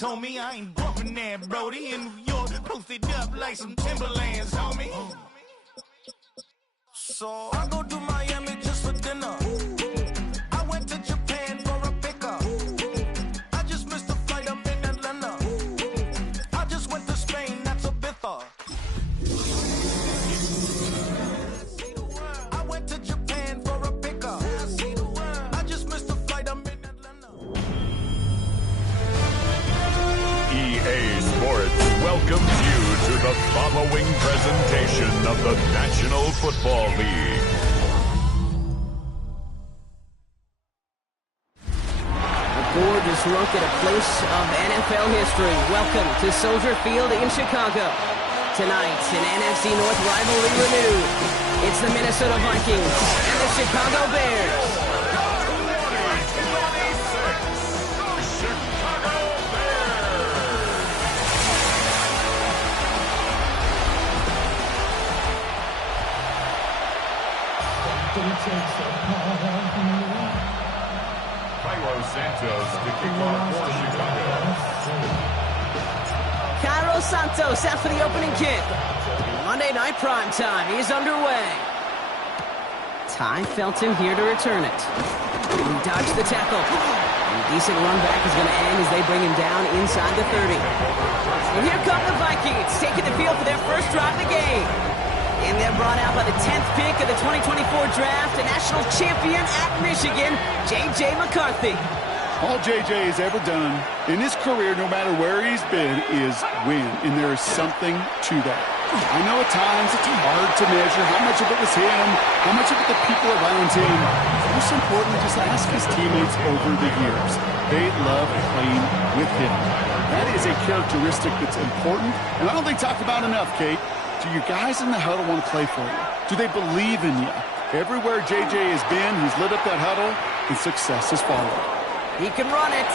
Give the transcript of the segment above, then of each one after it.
Bands, homie. I ain't bumping that, Brody. In New York, posted up like some Timberlands, homie. So I go to Miami just for dinner. I went to Japan for a pickup. I just missed a flight up in Atlanta. I just went to Spain, that's a biffa. I went to Japan for a pickup. I just missed a flight up in Atlanta. EA Sports welcomes you to the following presentation of the National Football League. A gorgeous look at a place of NFL history. Welcome to Soldier Field in Chicago. Tonight, an NFC North rivalry renewed. It's the Minnesota Vikings and the Chicago Bears. Cairo Santos to kick off for Chicago. Cairo Santos out for the opening kick. Monday night prime time is underway. Ty Felton here to return it. He dodged the tackle. A decent run back is going to end as they bring him down inside the 30. And here come the Vikings, taking the field for their first drive of the game. And they're brought out by the 10th pick of the 2024 draft, a national champion at Michigan, J.J. McCarthy. All J.J. has ever done in his career, no matter where he's been, is win. And there is something to that. I know at times it's hard to measure how much of it was him, how much of it the people around him. Most importantly, just ask his teammates over the years. They love playing with him. That is a characteristic that's important, and I don't think talked about enough, Kate. Do your guys in the huddle want to play for you? Do they believe in you? Everywhere J.J. has been, he's lit up that huddle, and success has followed. He can run it.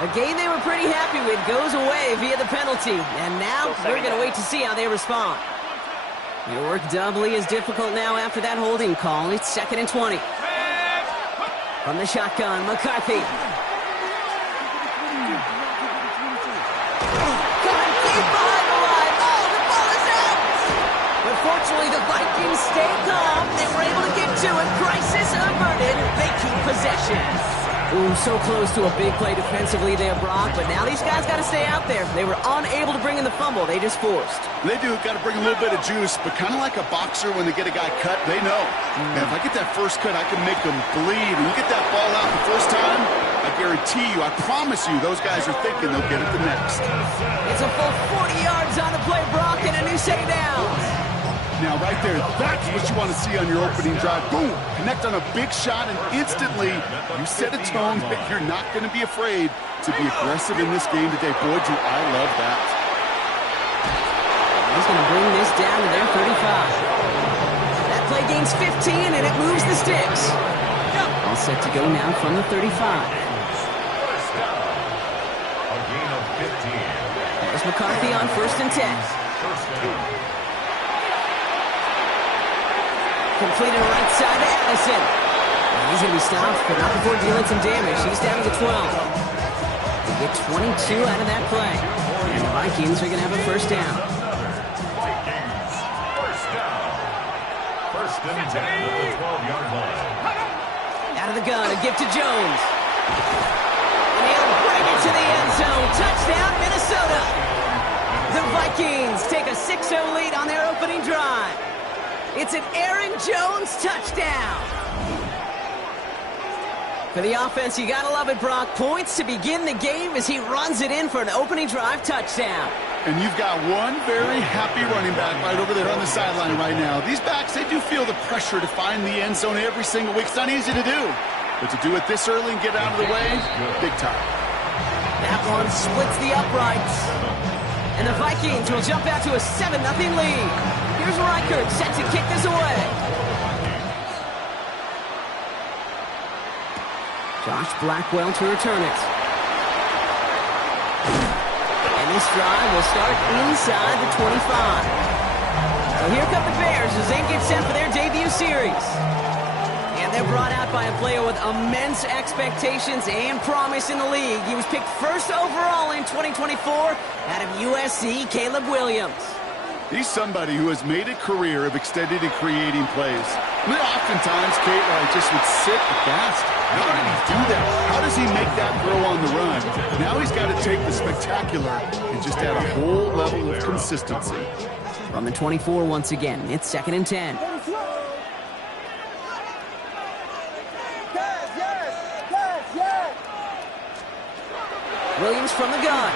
A game they were pretty happy with goes away via the penalty. And now we're going to wait to see how they respond. Your work doubly is difficult now after that holding call. It's 2nd and 20. From the shotgun, McCarthy. But fortunately, the Vikings stay calm. They were able to get to it. Crisis averted. They keep possession. Ooh, so close to a big play defensively there, Brock. But now these guys got to stay out there. They were unable to bring in the fumble. They just forced. They do. Got to bring a little bit of juice. But kind of like a boxer when they get a guy cut, they know. Man, if I get that first cut, I can make them bleed. When you get that ball out the first time, I guarantee you, I promise you, those guys are thinking they'll get it the next. It's a full 40 yards on the play, Brock, and a new set of downs. Now, right there, that's what you want to see on your opening drive. Boom! Connect on a big shot, and instantly you set a tone that you're not going to be afraid to be aggressive in this game today. Boy, do I love that. He's going to bring this down to their 35. That play gains 15, and it moves the sticks. All set to go now from the 35. A gain of 15. There's McCarthy on 1st and 10. Completed right side to Allison. He's going to be stopped, but not before dealing some damage. He's down to the 12. They get 22 out of that play. And the Vikings are going to have a first down. Vikings, first down. 1st and 10 at the 12-yard line. Out of the gun, a gift to Jones. And he'll bring it to the end zone. Touchdown, Minnesota. The Vikings take a 6-0 lead on their opening drive. It's an Aaron Jones touchdown. For the offense, you gotta love it, Brock. Points to begin the game as he runs it in for an opening drive touchdown. And you've got one very happy running back right over there on the sideline right now. These backs, they do feel the pressure to find the end zone every single week. It's not easy to do. But to do it this early and get out of the way, big time. That one splits the uprights. And the Vikings will jump out to a 7-0 lead. Here's Reichert set to kick this away. Josh Blackwell to return it. And this drive will start inside the 25. So here come the Bears as they get set for their debut series. And they're brought out by a player with immense expectations and promise in the league. He was picked first overall in 2024 out of USC, Caleb Williams. He's somebody who has made a career of extending and creating plays. I mean, oftentimes, Kate, I just would sit aghast. How did he do that? How does he make that throw on the run? Now he's got to take the spectacular and just add a whole level of consistency. From the 24 once again, it's 2nd and 10. Williams from the gun.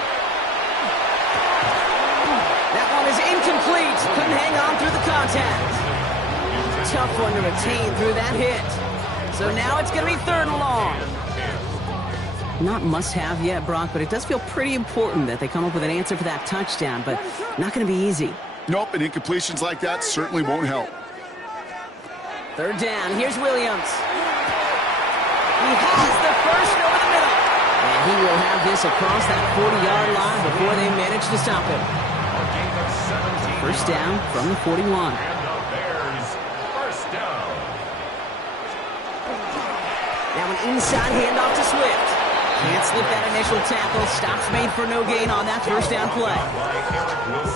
That one is incomplete. Couldn't hang on through the contact. Tough one to retain through that hit. So now it's going to be 3rd and long. Not must-have yet, Brock, but it does feel pretty important that they come up with an answer for that touchdown, but not going to be easy. Nope, and incompletions like that certainly won't help. 3rd down. Here's Williams. He has the first over the middle. And he will have this across that 40-yard line before they manage to stop him. 1st down from the 41. And the Bears, 1st down. Now an inside handoff to Swift. Can't slip that initial tackle. Stops made for no gain on that 1st down play.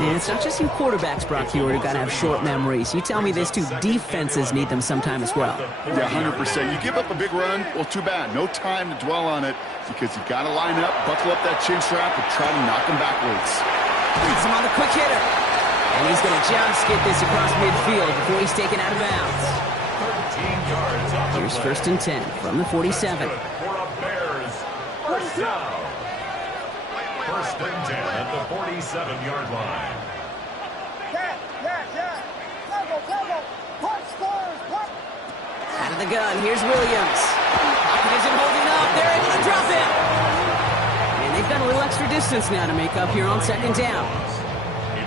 And it's not just you quarterbacks, Brock Hewitt, who got to have short memories. You tell me this too, defenses need them sometime as well. Yeah, 100%. You give up a big run, well, too bad. No time to dwell on it because you've got to line up, buckle up that chin strap, and try to knock him backwards. Gets him on the quick hitter. And he's going to just get this across midfield before he's taken out of bounds. 13 yards off the Here's play. 1st and 10 from the 47. For the Bears, 1st down. 1st and 10 at the 47-yard line. Out of the gun, here's Williams. Pocket isn't holding up. They're able to drop him. And they've got a little extra distance now to make up here on 2nd down.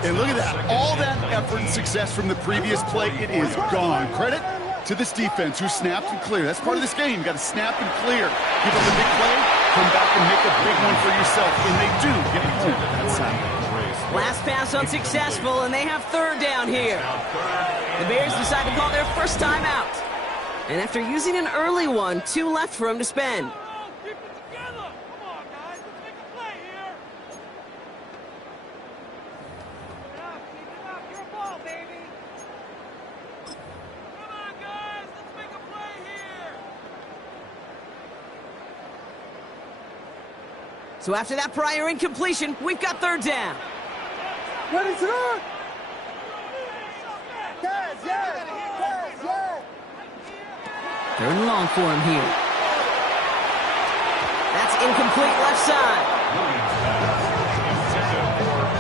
And look at that. All that effort and success from the previous play, it is gone. Credit to this defense who snapped and cleared. That's part of this game. You got to snap and clear. Give up the big play, come back and make a big one for yourself. And they do get it home that side. Last pass unsuccessful, and they have 3rd down here. The Bears decide to call their first time out. And after using an early one, 2 left for him to spend. Keep it together! Come on, guys. Let's make a play here. Keep it up. Your ball, baby. Come on, guys. Let's make a play here. So after that prior incompletion, we've got 3rd down. Ready to run! Yes, yes, yes, yes. 3rd and long for him here. That's incomplete left side.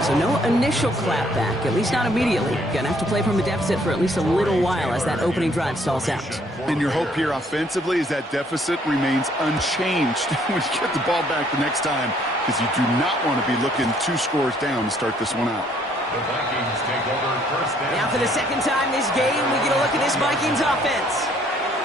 So no initial clapback, at least not immediately. Gonna have to play from a deficit for at least a little while as that opening drive stalls out. And your hope here offensively is that deficit remains unchanged when you get the ball back the next time, because you do not want to be looking 2 scores down to start this one out. The Vikings take over 1st down. Now for the 2nd time this game, we get a look at this Vikings offense.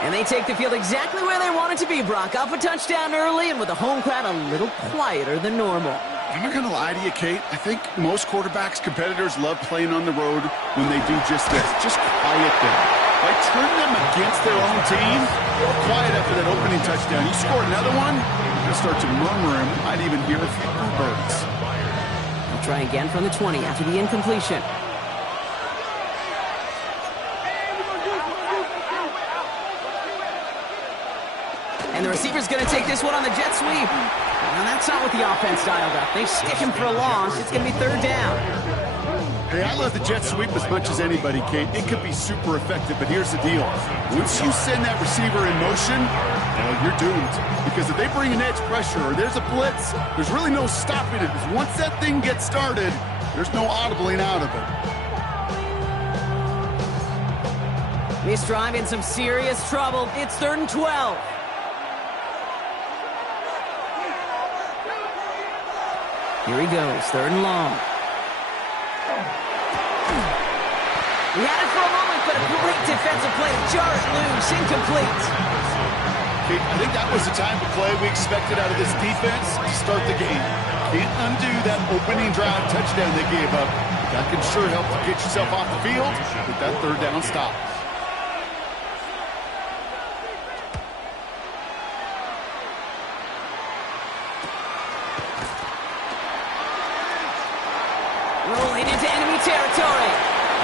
And they take the field exactly where they want it to be, Brock. Up a touchdown early and with the home crowd a little quieter than normal. I'm not going to lie to you, Kate. I think most quarterbacks, competitors love playing on the road when they do just this. Just quiet them. Like turn them against their own team. Real quiet after that opening touchdown. You score another one, you'll start to murmur and might even hear a few birds. They'll try again from the 20 after the incompletion. And the receiver's going to take this one on the jet sweep. Now that's not what the offense dialed up. They stick him for a loss. It's going to be 3rd down. Hey, I love the jet sweep as much as anybody, Kate. It could be super effective, but here's the deal. Once you send that receiver in motion, well, you're doomed. Because if they bring an edge pressure or there's a blitz, there's really no stopping it. Because once that thing gets started, there's no audibling out of it. This drive in some serious trouble. It's 3rd and 12. Here he goes, 3rd and long. He had it for a moment, but a great defensive play to jar it loose, incomplete. Kate, I think that was the type of play we expected out of this defense to start the game. Can't undo that opening drive touchdown they gave up. That can sure help to get yourself off the field with that third down stop. Rolling into enemy territory.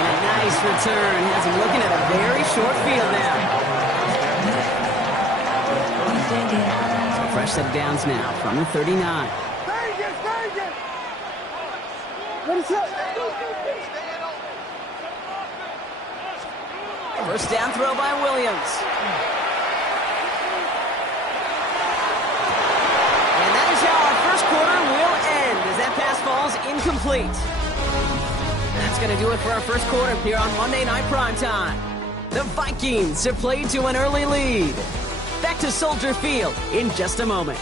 And a nice return has him looking at a very short field now. So fresh set of downs now from the 39. What is that? First down throw by Williams. And that is how our first quarter will end as that pass falls incomplete. That's going to do it for our first quarter here on Monday Night Primetime. The Vikings have played to an early lead. Back to Soldier Field in just a moment.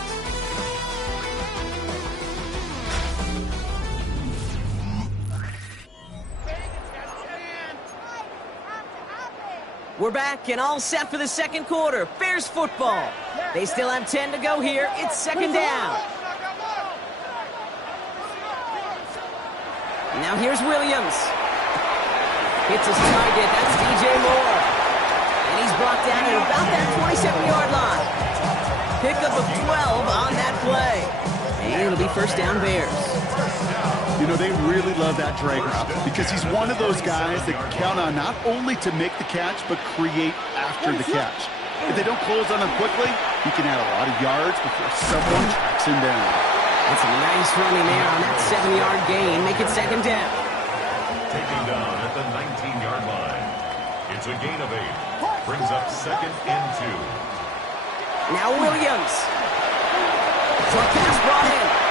We're back and all set for the second quarter. Bears football. They still have 10 to go here. It's second down. Now here's Williams. Hits his target. That's DJ Moore. And he's brought down at about that 27-yard line. Pickup of 12 on that play. And it'll be first down Bears. You know, they really love that drag route because he's one of those guys that count on not only to make the catch, but create after the catch. If they don't close on him quickly, he can add a lot of yards before someone tracks him down. That's a nice running there on that 7-yard gain. Make it second down. Taking down at the 19-yard line. It's a gain of 8. Brings up second and 2. Now Williams. Short pass brought in.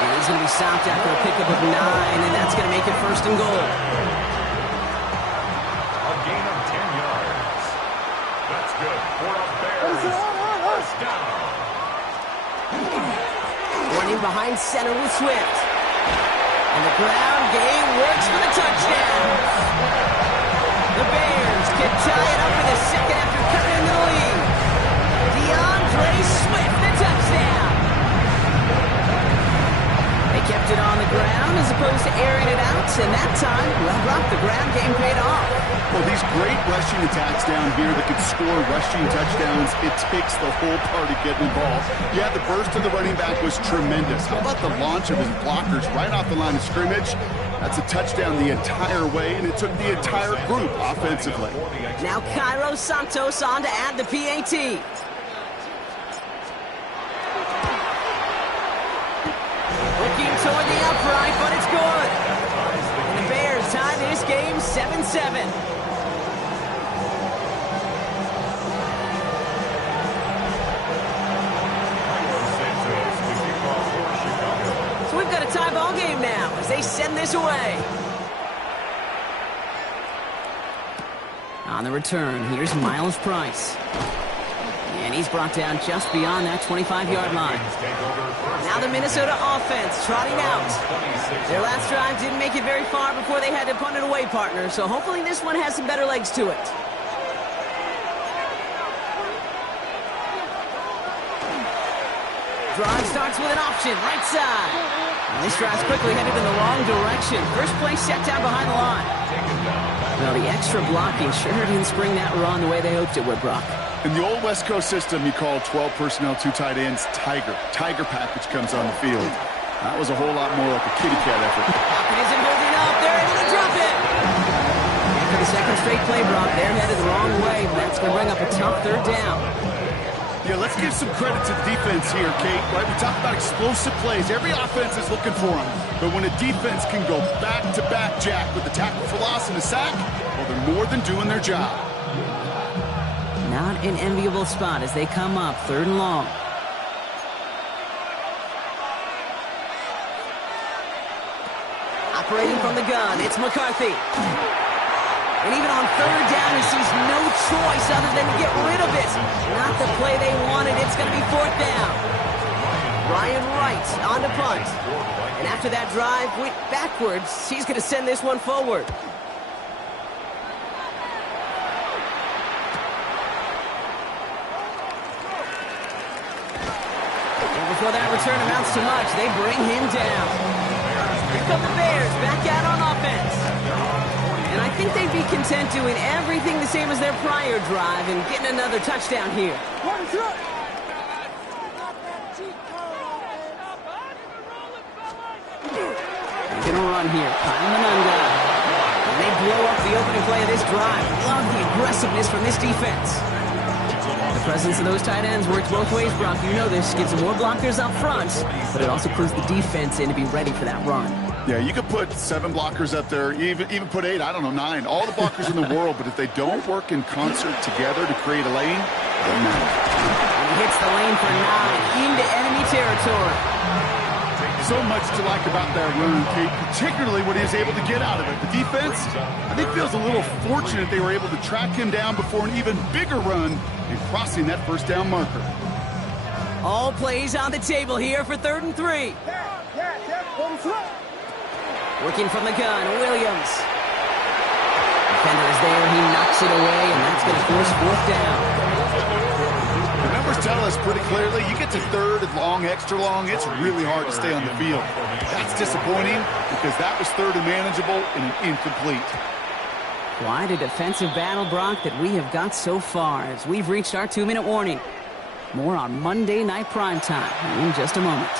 And he's going to be stopped after a pickup of 9, and that's going to make it first and goal. A gain of 10 yards. That's good for a Bears first down. Running behind center with Swift. And the ground game works for the touchdown. The Bears can tie it up in the second after cutting into the lead. DeAndre Swift, the touchdown. They kept it on the ground as opposed to airing it out, and that time, well, Brock, the ground game paid off. Well, these great rushing attacks down here that could score rushing touchdowns, it takes the whole party getting involved. Yeah, the burst of the running back was tremendous. How about the launch of his blockers right off the line of scrimmage? That's a touchdown the entire way, and it took the entire group offensively. Now Cairo Santos on to add the PAT. Looking toward the upright, but it's good. And the Bears tie this game 7-7. So we've got a tie ball game now as they send this away. On the return, here's Miles Price. And he's brought down just beyond that 25-yard line. Now the Minnesota offense trotting out. Their last drive didn't make it very far before they had to punt it away, partner. So hopefully this one has some better legs to it. Drive starts with an option, right side. And this drive's quickly headed in the wrong direction. First play set down behind the line. Well, the extra blocking sure didn't spring that run the way they hoped it would, Brock. In the old West Coast system, you call 12 personnel, 2 tight ends, Tiger. Tiger package comes on the field. That was a whole lot more like a kitty cat effort. Pocket isn't holding up. They're able to drop it. And for the second straight play, Brock, they're headed the wrong way. That's going to bring up a tough third down. Yeah, let's give some credit to the defense here, Kate. Right? We talk about explosive plays. Every offense is looking for them. But when a defense can go back-to-back, Jack, with the tackle for loss and a sack, well, they're more than doing their job. Not an enviable spot as they come up third and long. Operating from the gun, it's McCarthy. And even on third down, he sees no choice other than to get rid of it. Not the play they wanted. It's going to be fourth down. Ryan Wright on to punt. And after that drive went backwards, he's going to send this one forward. And before that return amounts to much, they bring him down. Here come the Bears back out on offense. think they'd be content doing everything the same as their prior drive and getting another touchdown here. They're going to run here. Kyle Manunga. And they blow up the opening play of this drive. Love the aggressiveness from this defense. The presence of those tight ends works both ways, Brock. You know this. Gives them more blockers up front, but it also clues the defense in to be ready for that run. Yeah, you could put 7 blockers up there, even put 8, I don't know, 9. All the blockers in the world, but if they don't work in concert together to create a lane, it doesn't matter. And he hits the lane for 9 into enemy territory. So much to like about that run, Kate, particularly what he was able to get out of it. The defense, I think, feels a little fortunate they were able to track him down before an even bigger run and crossing that first down marker. All plays on the table here for 3rd and 3. Working from the gun, Williams. Defender is there, he knocks it away, and that's going to force 4th down. The numbers tell us pretty clearly, you get to 3rd and long, extra long, it's really hard to stay on the field. That's disappointing because that was 3rd and manageable and an incomplete. Quite a defensive battle, Brock, that we have got so far as we've reached our 2-minute warning. More on Monday Night Primetime in just a moment.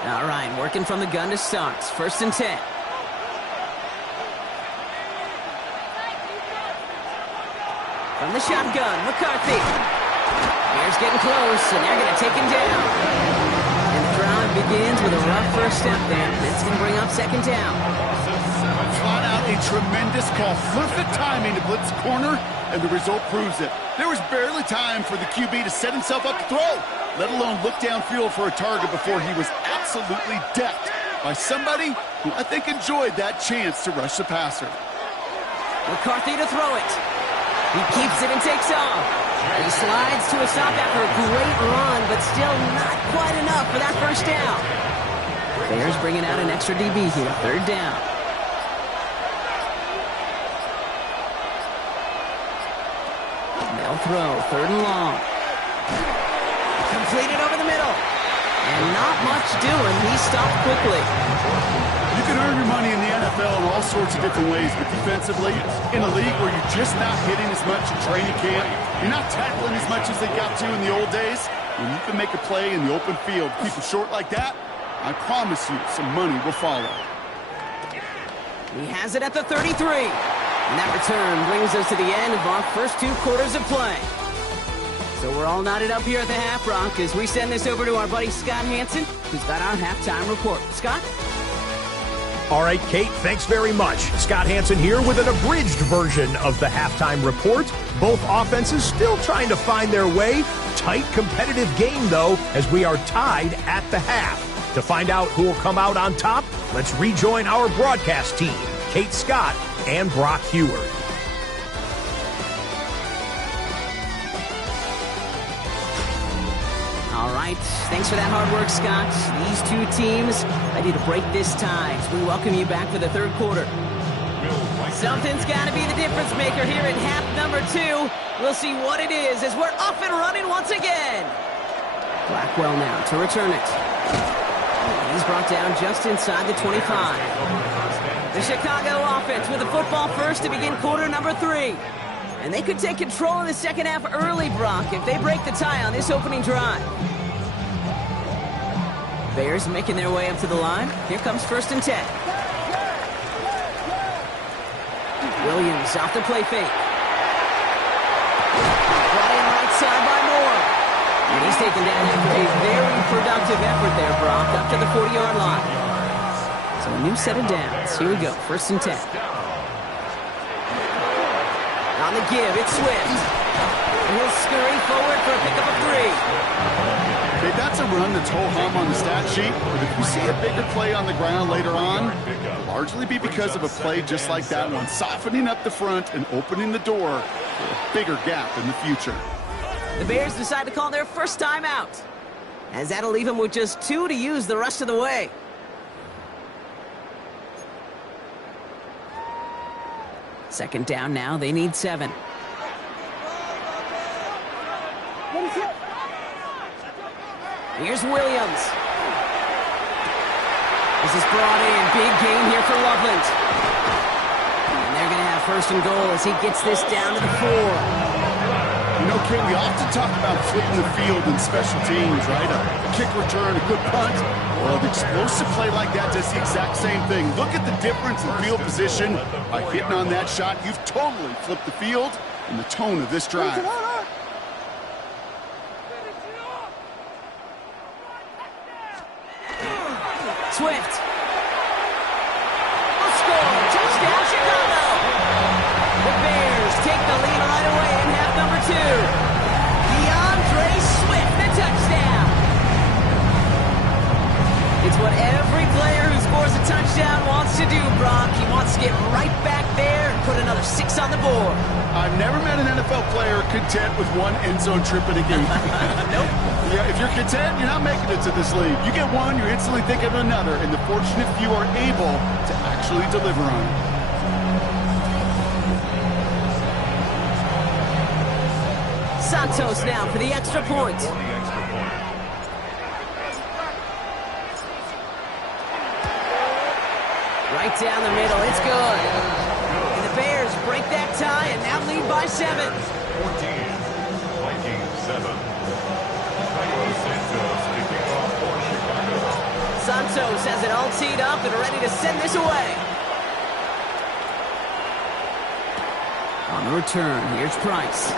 All right, working from the gun to start. 1st and 10. From the shotgun, McCarthy. Bears getting close, and they're going to take him down. And the drive begins with a rough first step there. That's going to bring up 2nd down. Flat out a tremendous call. Perfect timing to blitz corner, and the result proves it. There was barely time for the QB to set himself up to throw, let alone look downfield for a target before he was absolutely decked by somebody who I think enjoyed that chance to rush the passer. McCarthy to throw it. He keeps it and takes off. He slides to a stop after a great run, but still not quite enough for that first down. Bears bringing out an extra DB here. 3rd down. They'll throw. 3rd and long. Completed over the middle. And not much doing. He stopped quickly. You can earn your money in the NFL in all sorts of different ways, but defensively, in a league where you're just not hitting as much in training camp, you're not tackling as much as they got to in the old days, when you can make a play in the open field, keep it short like that, I promise you some money will follow. He has it at the 33. And that return brings us to the end of our first 2 quarters of play. So we're all knotted up here at the half, Brock, as we send this over to our buddy Scott Hansen, who's got our halftime report. Scott? All right, Kate, thanks very much. Scott Hansen here with an abridged version of the halftime report. Both offenses still trying to find their way. Tight, competitive game, though, as we are tied at the half. To find out who will come out on top, let's rejoin our broadcast team, Kate Scott and Brock Heward. All right, thanks for that hard work, Scott. These 2 teams ready to break this tie as we welcome you back for the 3rd quarter. Something's got to be the difference maker here in half number 2. We'll see what it is as we're off and running once again. Blackwell now to return it. He's brought down just inside the 25. The Chicago offense with the football first to begin quarter number 3. And they could take control in the second half early, Brock, if they break the tie on this opening drive. Bears making their way up to the line. Here comes 1st and 10. Williams off the play fake. Brought in right side by Moore. And he's taken down after a very productive effort there, Brock, up to the 40-yard line. So a new set of downs. Here we go, 1st and 10. On the give, it's Swift. And he'll scurry forward for a pickup of 3. Okay, that's a run that's ho-hum on the stat sheet, but if you see a bigger play on the ground later on, it'll largely be because of a play just like that one, softening up the front and opening the door for a bigger gap in the future. The Bears decide to call their first time out, as that'll leave them with just 2 to use the rest of the way. Second down now, they need 7. Here's Williams. This is brought in. Big gain here for Loveland. And they're going to have first and goal as he gets this down to the 4. You know, Ken, we often talk about flipping the field in special teams, right? A kick return, a good punt. Well, an explosive play like that does the exact same thing. Look at the difference in field position. By hitting on that shot, you've totally flipped the field and the tone of this drive. Swift. A score. Touchdown, Chicago. The Bears take the lead right away in half number 2. DeAndre Swift, the touchdown. It's what every player who scores a touchdown wants to do, Brock. He wants to get right back there and put another 6 on the board. I've never met an NFL player content with one end zone trip in a game. Nope. Yeah, if you're content, you're not making it to this league. You get one, you're instantly thinking of another, and the fortunate few are able to actually deliver on it. Santos now for the extra point. Right down the middle, it's good. And the Bears break that tie and now lead by 7. 14, Vikings 7. Santos has it all teed up and ready to send this away. On the return, here's Price.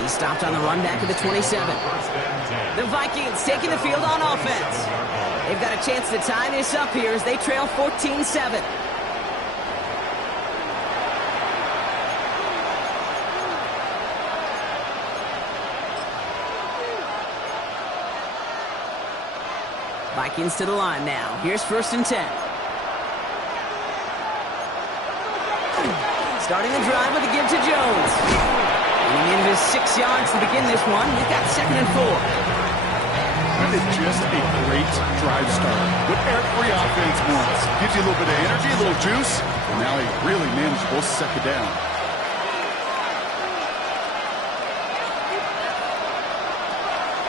He stopped on the run back of the 27. The Vikings taking the field on offense. They've got a chance to tie this up here as they trail 14-7. Vikings to the line now. Here's first and 10. Starting the drive with a give to Jones. Getting into his 6 yards to begin this one. We've got second and 4. That is just a great drive start. What every offense wants. Gives you a little bit of energy, a little juice, and now a really manageable second down.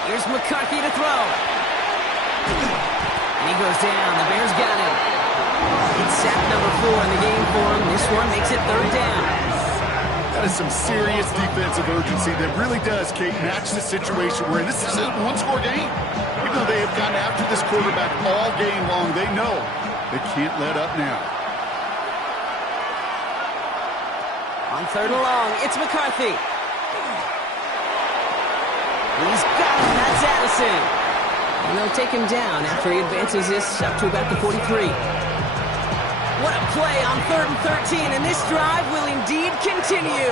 Here's McCarthy to throw. And he goes down. The Bears got him. It's sack number 4 in the game for him. This one makes it third down. That is some serious defensive urgency that really does, Kate, match the situation where this is a one-score game. Even though they have gotten after this quarterback all game long, they know they can't let up now. On third and long, it's McCarthy. He's got him. That's Addison. And they'll take him down after he advances this up to about the 43. What a play on 3rd and 13, and this drive will indeed continue.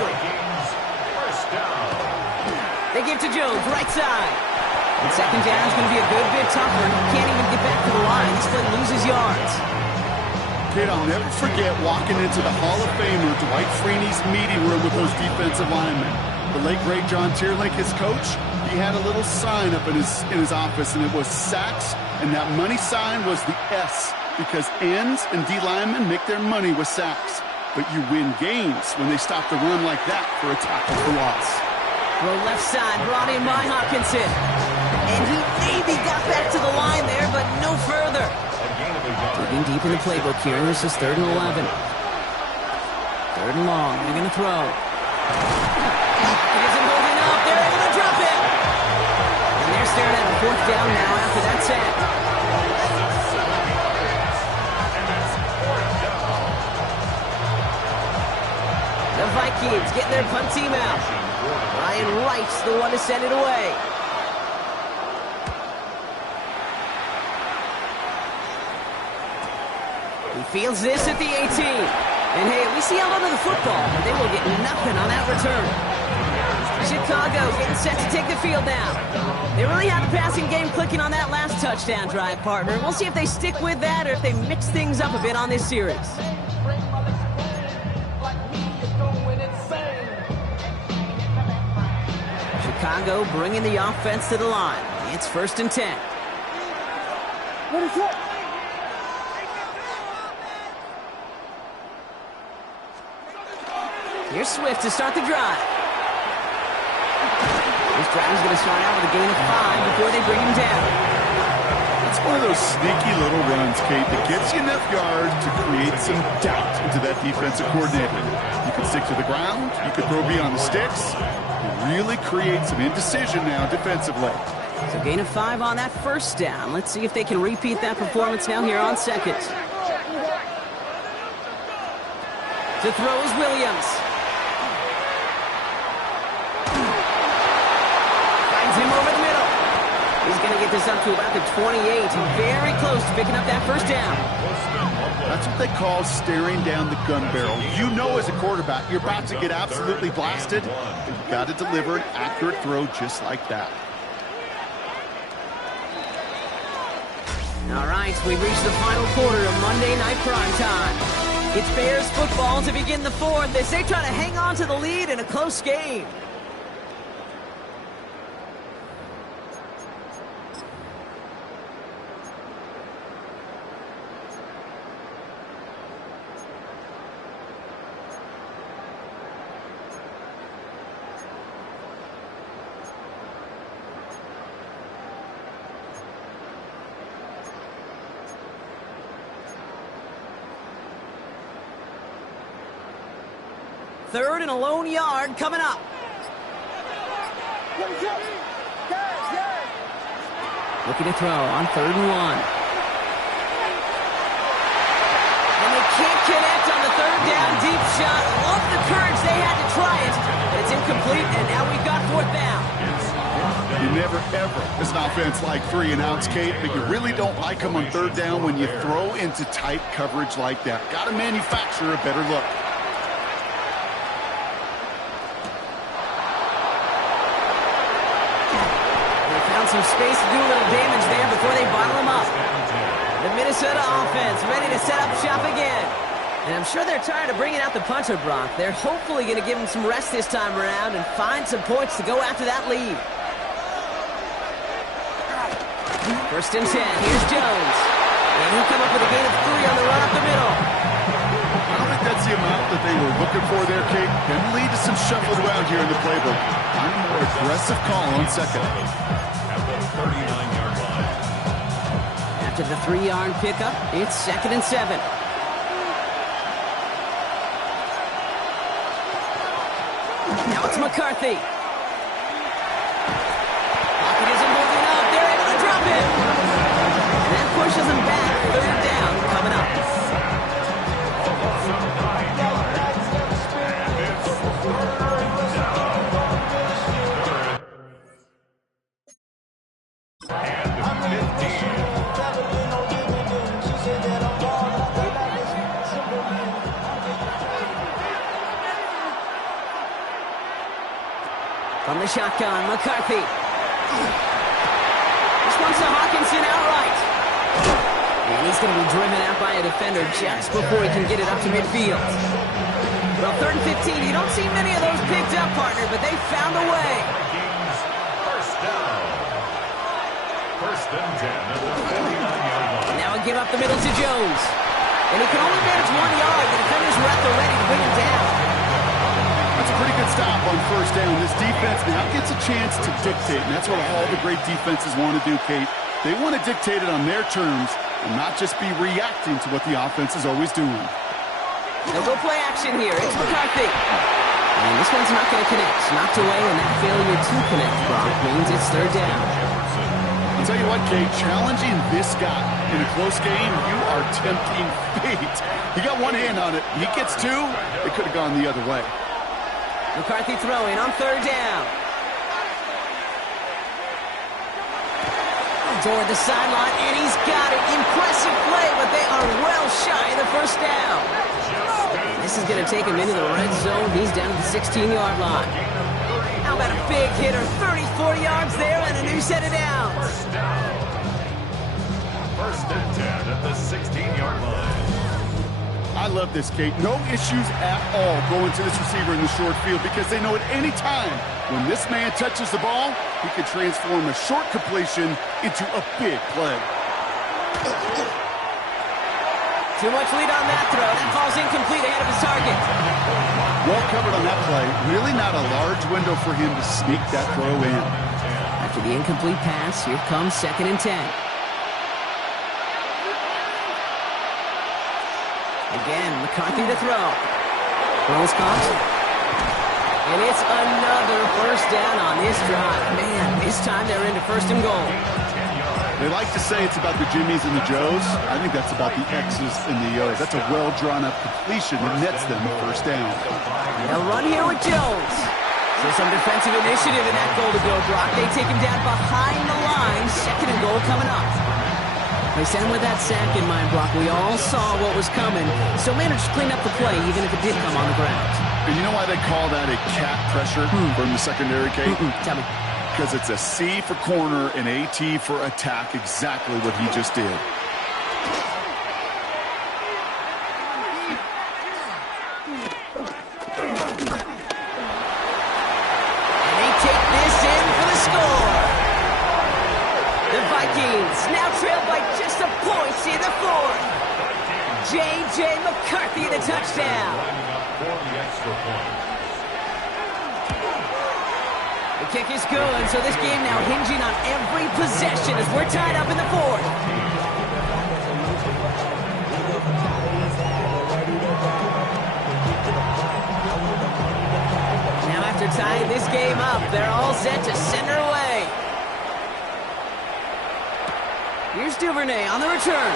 They give to Jones, right side. And second down is going to be a good bit tougher. He can't even get back to the line. This play loses yards. Kid, I'll never forget walking into the Hall of Famer Dwight Freeney's meeting room with those defensive linemen. The late, great John Tierlink, his coach, he had a little sign up in his office, and it was sacks, and that money sign was the S, because ends and D linemen make their money with sacks. But you win games when they stop the run like that for a tackle for loss. Throw left side, brought in by Hopkinson. And he maybe got back to the line there, but no further. Digging deep in the playbook here. This is 3rd and 11. 3rd and long. They're going to throw. He isn't holding up. They're able to drop it. And they're staring at a 4th down now after that sack. The Vikings getting their punt team out. Ryan Wright's the one to send it away. He fields this at the 18. And hey, we see out under the football, but they will get nothing on that return. Chicago getting set to take the field now. They really had the passing game clicking on that last touchdown drive, partner. We'll see if they stick with that or if they mix things up a bit on this series. Chicago bringing the offense to the line. It's 1st and 10. What is that? Here's Swift to start the drive. This drive is going to start out with a gain of 5 before they bring him down. It's one of those sneaky little runs, Kate, that gets you enough yards to create some doubt into that defensive coordinator. You can stick to the ground, you can throw beyond the sticks, and really create some indecision now defensively. So gain of 5 on that first down. Let's see if they can repeat that performance now here on second. To throw is Williams. Finds him over the middle. He's going to get this up to about the 28. Very close to picking up that first down. That's what they call staring down the gun barrel. You know as a quarterback, you're about to get absolutely blasted. You've got to deliver an accurate throw just like that. All right, we've reached the final quarter of Monday Night Primetime. It's Bears football to begin the fourth as they try to hang on to the lead in a close game. Third and a lone yard coming up. Looking to throw on 3rd and 1. And they can't connect on the 3rd down deep shot. Love the courage they had to try it. But it's incomplete, and now we've got 4th down. You never, ever, as an offense, like 3 and outs, Kate, but you really don't like them on 3rd down when you throw into tight coverage like that. Got to manufacture a better look. Some space to do a little damage there before they bottle him up. The Minnesota offense ready to set up shop again. And I'm sure they're tired of bringing out the punter, Brock. They're hopefully going to give him some rest this time around and find some points to go after that lead. 1st and 10. Here's Jones. And he'll come up with a gain of 3 on the run up the middle. I don't think that's the amount that they were looking for there, Kate. Can lead to some shuffled around here in the playbook. I'm a more aggressive call on second. After the 3-yard pickup, it's 2nd and 7. Now it's McCarthy. Pocket isn't holding up. They're able to drop it. And that pushes them back. 3rd down coming up. From the shotgun, McCarthy. This one's to Hawkinson outright. And he's going to be driven out by a defender just before he can get it up to midfield. Well, 3rd and 15, you don't see many of those picked up, partner, but they found a way. Vikings, 1st down. 1st and 10 at the 59-yard line. Now a give up the middle to Jones. And he can only manage 1 yard. The defenders were at the ready to bring him down. That's a pretty good stop on 1st down. This defense now gets a chance to dictate, and that's what all the great defenses want to do, Kate. They want to dictate it on their terms and not just be reacting to what the offense is always doing. They'll go play action here. It's McCarthy. And this one's not going to connect. Knocked away, and that failure to connect, Brock, means it's 3rd down. I'll tell you what, Kate, challenging this guy in a close game, you are tempting fate. He got 1 hand on it. He gets 2. It could have gone the other way. McCarthy throwing on 3rd down. Toward the sideline, and he's got it. Impressive play, but they are well shy of the 1st down. This is going to take him into the red zone. He's down to the 16-yard line. How about a big hitter? 34 yards there and a new set of downs. 1st and 10 at the 16-yard line. I love this, Kate. No issues at all going to this receiver in the short field because they know at any time when this man touches the ball, he can transform a short completion into a big play. Too much lead on that throw. That ball's incomplete ahead of his target. Well covered on that play. Really not a large window for him to sneak that throw in. After the incomplete pass, here comes 2nd and 10. Again, McCarthy to throw. Throws caught. And it's another first down on this drive. Man, this time they're into 1st and goal. They like to say it's about the Jimmies and the Joes. I think that's about the X's and the O's. That's a well-drawn-up completion that nets them a 1st down. They'll run here with Jones. So some defensive initiative in that goal to go, Brock. They take him down behind the line. 2nd and goal coming up. They sent him with that sack in mind, Brock. We all saw what was coming. So managed to clean up the play, even if it did come on the ground. And you know why they call that a cat pressure from the secondary, Kate? Tell me. Because it's a C for corner and a T for attack, exactly what he just did. And they take this in for the score. The Vikings now trail by just a point in the 4th. J.J. McCarthy, the touchdown. The kick is good, so this game now hinging on every possession as we're tied up in the 4th. Now after tying this game up, they're all set to send her away. Here's Duvernay on the return.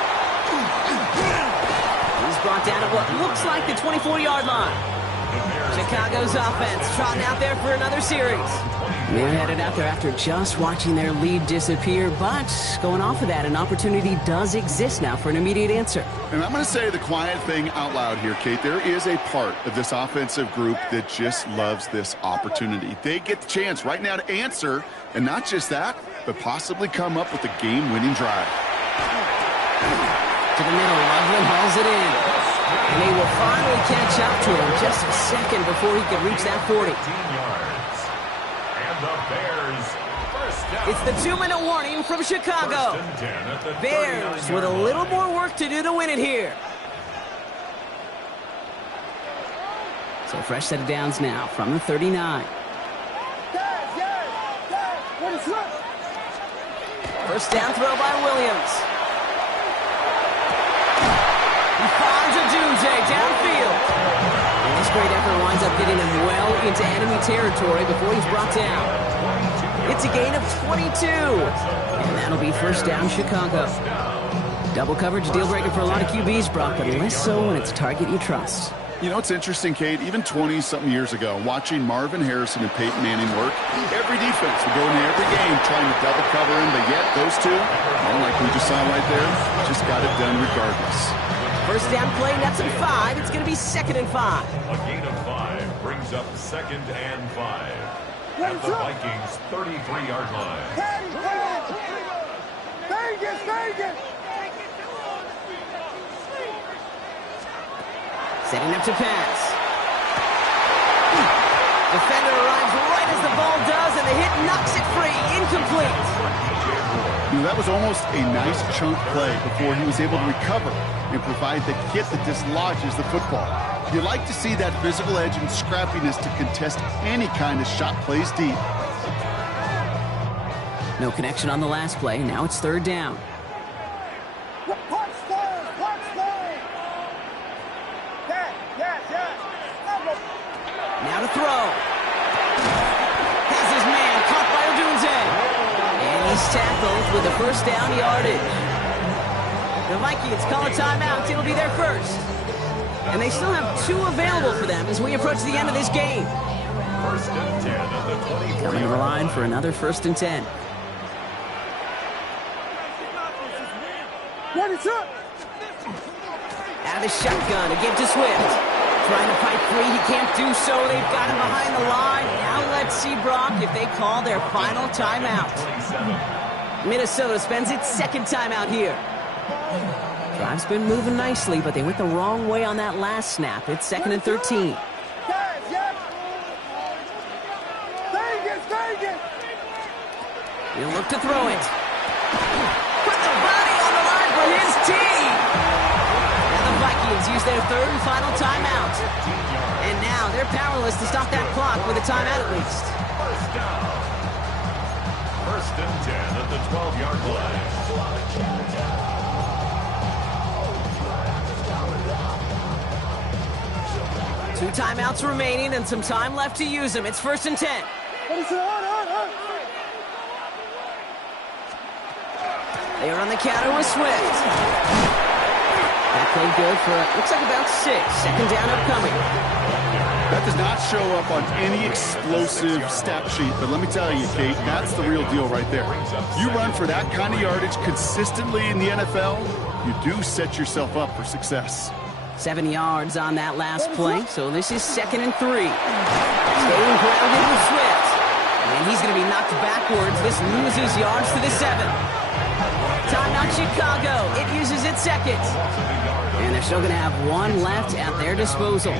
He's brought down at what looks like the 24-yard line. Chicago's offense trotting out there for another series. They're headed out there after just watching their lead disappear, but going off of that, an opportunity does exist now for an immediate answer. And I'm going to say the quiet thing out loud here, Kate. There is a part of this offensive group that just loves this opportunity. They get the chance right now to answer, and not just that, but possibly come up with a game-winning drive. To the middle, Loveland hauls it in. And he will finally catch up to him just a second before he can reach that 40. It's the 2-minute warning from Chicago. Bears with a little more work to do to win it here. So fresh set of downs now from the 39. First down throw by Williams. He finds a Dunze downfield. And this great effort winds up getting him well into enemy territory before he's brought down. It's a gain of 22. And that'll be first down, Chicago. Double coverage, deal breaker for a lot of QBs, Brock, but less so when it's a target you trust. You know, it's interesting, Kate, even 20-something years ago, watching Marvin Harrison and Peyton Manning work, every defense would go into every game trying to double cover him, but yet those two, well, like we just saw right there, just got it done regardless. First down play, that's in 5. It's going to be 2nd and 5. A gain of 5 brings up 2nd and 5 at the Vikings' 33-yard line. Vegas! Setting up to pass. Defender arrives right as the ball does, and the hit knocks it free. Incomplete. You know, that was almost a nice chunk play before he was able to recover and provide the hit that dislodges the football. You like to see that physical edge and scrappiness to contest any kind of shot plays deep. No connection on the last play. Now it's 3rd down. Now to throw. Has his man caught by Odunze. And he's tackled with the first down yardage. The Vikings call a timeout. It'll be their first. And they still have 2 available for them as we approach the end of this game. First and 10 at the 24. Coming to the line for another 1st and 10. Out of the shotgun, again to Swift. Trying to fight free, he can't do so. They've got him behind the line. Now let's see, Brock, if they call their final timeout. Minnesota spends its 2nd timeout here. Drive's been moving nicely, but they went the wrong way on that last snap. It's 2nd and 13. He'll look to throw it. Put the body on the line for his team. Now the Vikings Vikings use their third and final timeout. And now they're powerless to stop that clock with a timeout at least. First down. First and 10 at the 12-yard line. Two timeouts remaining and some time left to use them. It's first and 10. They are on the counter with Swift. That played good for, looks like about 6. Second down upcoming. That does not show up on any explosive stat sheet, but let me tell you, Kate, that's the real deal right there. You run for that kind of yardage consistently in the NFL, you do set yourself up for success. 7 yards on that last play, so this is second and 3. Staying grounded with Swift. And he's going to be knocked backwards. This loses yards to the 7. Timeout Chicago. It uses its second. And they're still going to have one left at their disposal.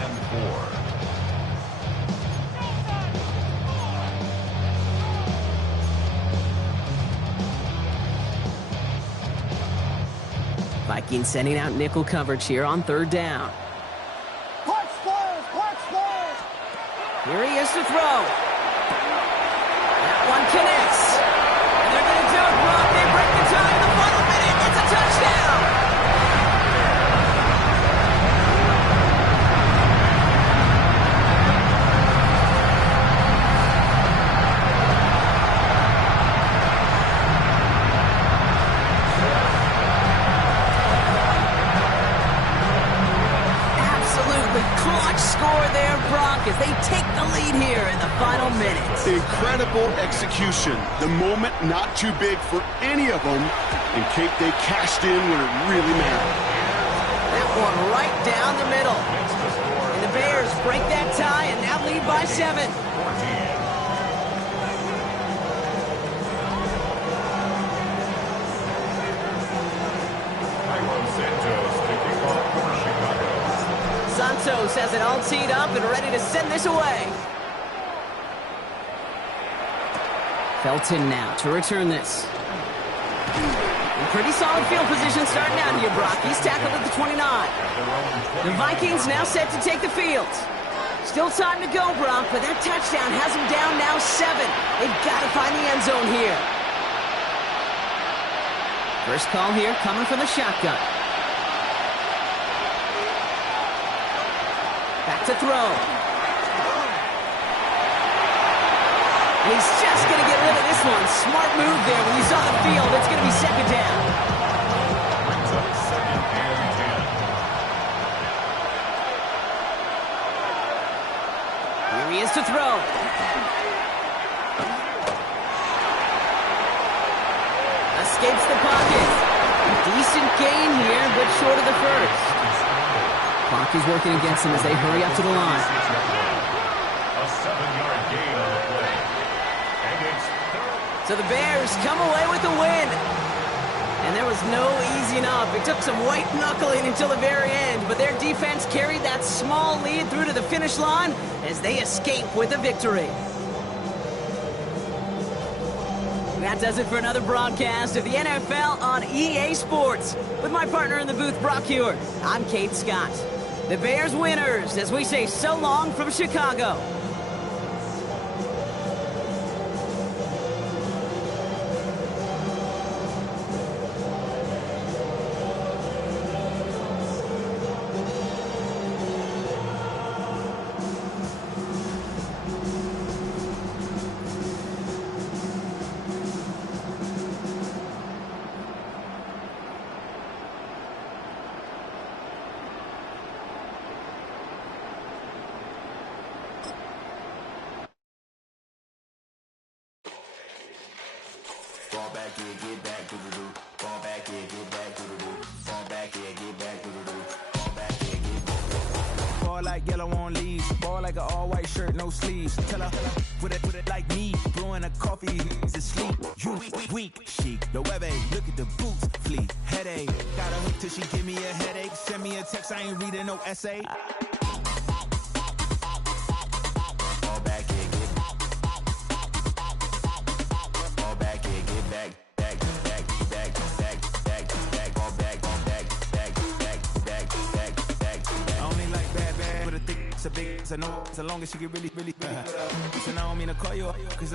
Vikings sending out nickel coverage here on third down. Here he is to throw. That one connects. And they're going to do it, Brock. They break the tie in the final minute. It's a touchdown. Clutch score there, Brock, as they take the lead here in the final minutes. Incredible execution. The moment not too big for any of them. And Kate, they cashed in when it really mattered. That one right down the middle. And the Bears break that tie and now lead by 7. Santos has it all teed up and ready to send this away. Felton now to return this. In pretty solid field position starting out here, Brock. He's tackled at the 29. The Vikings now set to take the field. Still time to go, Brock, but that touchdown has them down now 7. They've got to find the end zone here. First call here coming from the shotgun. Back to throw. And he's just going to get rid of this one. Smart move there. When you saw the field, it's going to be second down. Brings up second and 10. Here he is to throw. Escapes the pocket. Decent gain here, but short of the first. Clock is working against them as they hurry up to the line. A 7-yard gain on the play. And it's So the Bears come away with the win. And there was no easing up. It took some white knuckling until the very end, but their defense carried that small lead through to the finish line as they escape with a victory. That does it for another broadcast of the NFL on EA Sports. With my partner in the booth, Brock Hewer, I'm Kate Scott. The Bears winners as we say so long from Chicago. Fall back here, get back, do-do-do. Fall back here, get back, do-do-do. Fall back here, get back, do-do-do. Fall back here, get back. Ball like yellow on leaves. Ball like an all-white shirt, no sleeves. Tell her, put it like me. Blowing a coffee, to sleep. You weak, chic. No webby, look at the boots, fleet. Headache, gotta wait till she give me a headache. Send me a text, I ain't reading no essay. Fall back here, get back. Fall back here, get back. Back, back, back, back, back, back. Fall back, back, back, back, back, back, back, I know as long as she can really, really. So I don't mean to call you up, cause